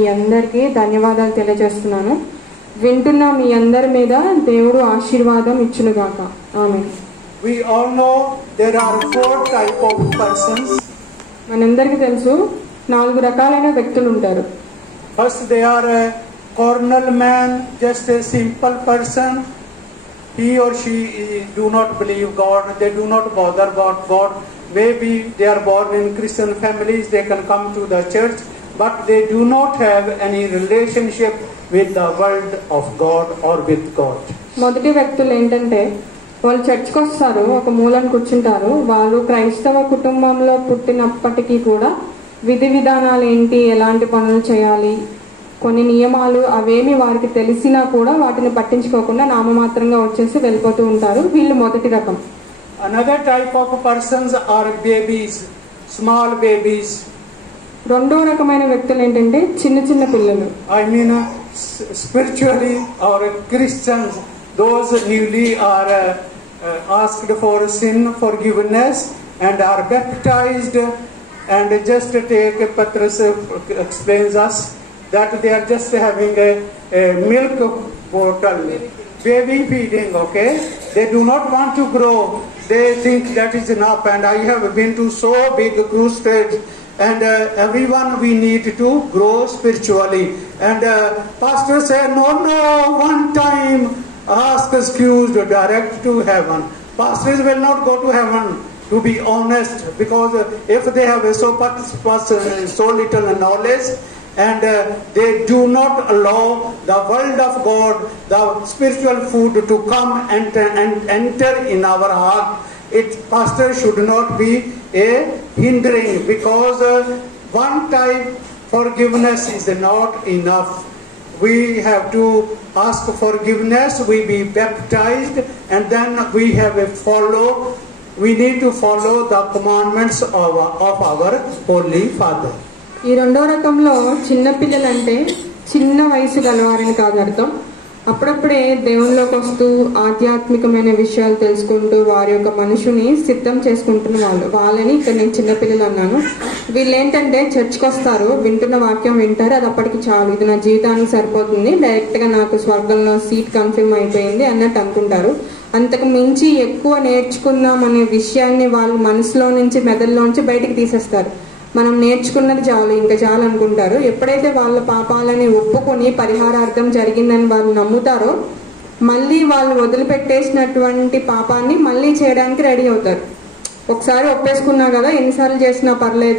మీ అందరికీ ధన్యవాదాలు తెలియజేస్తున్నాను. వింటున్న మీ అందరి మీద దేవుడు ఆశీర్వాదం ఇచ్చునుగాక. ఆమేన్. We all know there are 4 type of persons. మనందరికీ తెలుసు 4 రకాలైన వ్యక్తులు ఉంటారు. First, they are a carnal man, just a simple person. He or she do not believe God. They do not bother about God. Maybe they are born in Christian families. They can come to the church, but they do not have any relationship with the word of God or with God. మొదటి వ్యక్తులు ఏంటంటే వాళ్ళు చర్చ్కి వస్తారు, ఒక మూలను కూర్చుంటారు. వాళ్ళు క్రైస్తవ కుటుంబంలో పుట్టినప్పటికీ కూడా విధి విధానాలు ఏంటి, ఎలాంటి పనులు చేయాలి, కొన్ని నియమాలు అవేమి వారికి తెలిసినా కూడా వాటిని పట్టించుకోకుండా నామమాత్రంగా వచ్చేసి వెళ్ళిపోతూ ఉంటారు. వీళ్ళు మొదటి రకం. Another type of persons are babies, small babies. రెండో రకమైన వ్యక్తులు ఏంటంటే చిన్న చిన్న పిల్లలు. I mean spiritually or Christians, those newly are asked for sin forgiveness and are baptized, and just take Petrus explains us that they are just having a milk bottle, baby feeding, okay? They do not want to grow. They think that is enough. And I have been to so big crusades, and everyone we need to grow spiritually. And pastor said, no, one time ask excuse direct to heaven. Pastors will not go to heaven, to be honest, because if they have so little knowledge, and they do not allow the word of God, the spiritual food to come and enter in our heart, pastor should not be a hindering, because one time forgiveness is not enough. We have to ask forgiveness, we be baptized, and then we have we need to follow the commandments of our Holy Father. ఈ రెండో రకంలో చిన్న పిల్లలంటే చిన్న వయసు గలవారని కాదు అర్థం. అప్పుడప్పుడే దేవునిలోకి వస్తూ ఆధ్యాత్మికమైన విషయాలు తెలుసుకుంటూ వారి యొక్క మనుషుని సిద్ధం చేసుకుంటున్న వాళ్ళని ఇక్కడ నేను చిన్నపిల్లలు అన్నాను. వీళ్ళు ఏంటంటే చర్చ్కి వస్తారు, వింటున్న వాక్యం వింటారు, అది అప్పటికి చాలు, ఇది నా జీవితానికి సరిపోతుంది, డైరెక్ట్గా నాకు స్వర్గంలో సీట్ కన్ఫర్మ్ అయిపోయింది అన్నట్టు అనుకుంటారు. అంతకు మించి ఎక్కువ నేర్చుకుందాం అనే విషయాన్ని వాళ్ళు మనసులో నుంచి మెదడులోంచి బయటికి తీసేస్తారు. మనం నేర్చుకున్నది చాలు, ఇంకా చాలు అనుకుంటారు. ఎప్పుడైతే వాళ్ళ పాపాలని ఒప్పుకొని పరిహారార్థం జరిగిందని వాళ్ళు నమ్ముతారో మళ్ళీ వాళ్ళు వదిలిపెట్టేసినటువంటి పాపాన్ని మళ్ళీ చేయడానికి రెడీ అవుతారు. ఒకసారి ఒప్పేసుకున్నా కదా, ఎన్నిసార్లు చేసినా పర్లేదు,